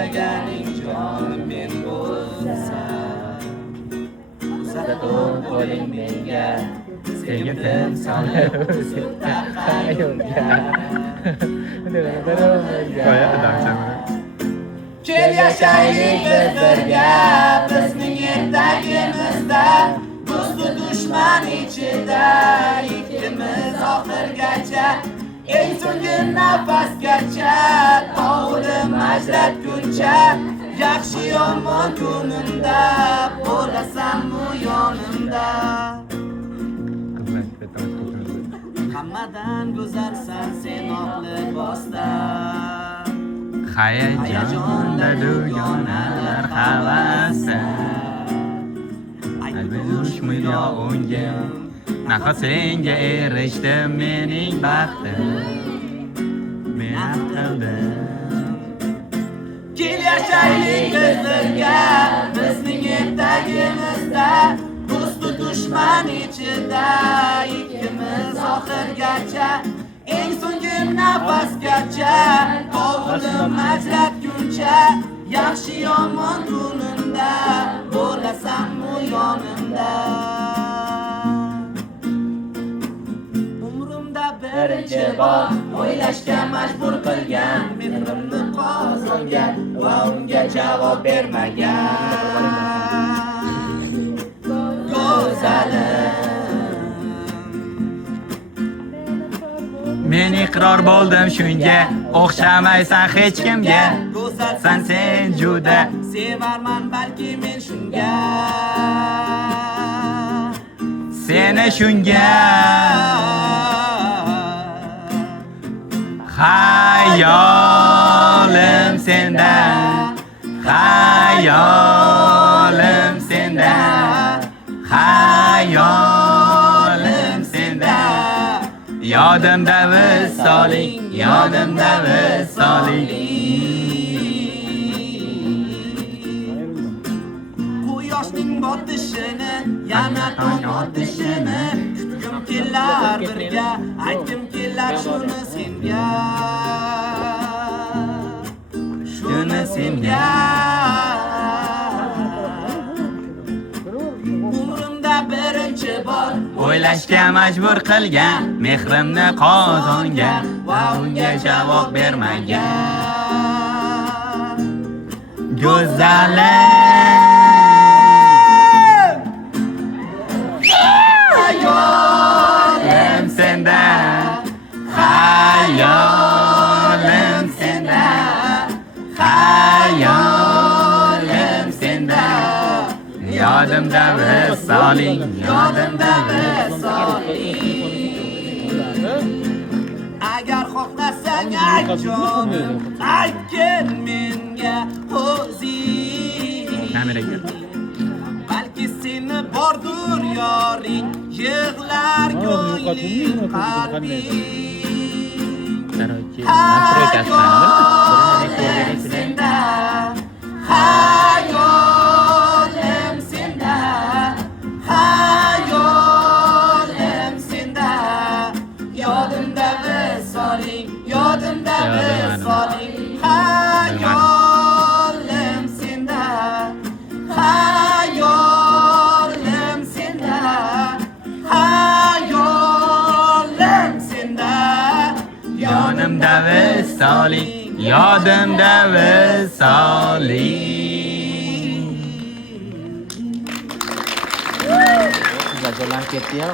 istaganing jonim men bo'lsam. Uzatdim qo'ling menga, sevgim solib uzib yo'lga. Kel yashaylik biz birga, bizning etagimizda, do'stu dushman ichida, ikkimiz oxirgacha, eng so'nggi nafasgacha, o'lim ajratguncha, yaxshi yomon kunimda, bo'lasanmi yonimda. Hammadan go'zalsan sen oq libosda. Hayajonda dugonalar havasi, qalbim ushmuyo o'ngim, nahot senga erishdim mening baxtim, men aqldim. Kel yashaylik biz birga, bizning etagimizda, do'stu dushman ichida, ikkimiz oxirgacha, eng so'nggi nafasgacha, o'lim ajratguncha, yaxshi yomon kunimda, bo'lasanmi yonimda. Umrimda birinchi bor o'ylashga majbur qilgan, mehrimni qozongan va unga javob bermagan go'zalim. Men iqror bo'ldim shunga, o'xshamaysan hech kimga, go'zalsan sen juda, sevarman balki men shunga, seni shunga. Hayolim senda, hayolim senda, hayolim senda. Yodimda visoling, yodimda visoling. Quyoshning botishini, yana tong otishini, kutgim kelar birga, aytgim kelar shuni senga, shuni senga. Birinchi bor o'ylashga majbur qilgan, mehrimni qozongan va unga javob bermagan go'zalim. Hayolim senda, hayolim senda, hayolim senda. Yodimda visoling, yodimda visoling. Agar xohlasang ayt jonim, aytgin menga o'zing. Balki seni bordur yoring, yig'lar ko'ngling qalbing. Hayolim senda, hayolim senda, hayolim senda. Yodimda visoling, yodimda visoling. Hayolim senda, hayolim senda, hayolim senda. Yodimda visoling, yodimda visoling. Jalan ketdi ya.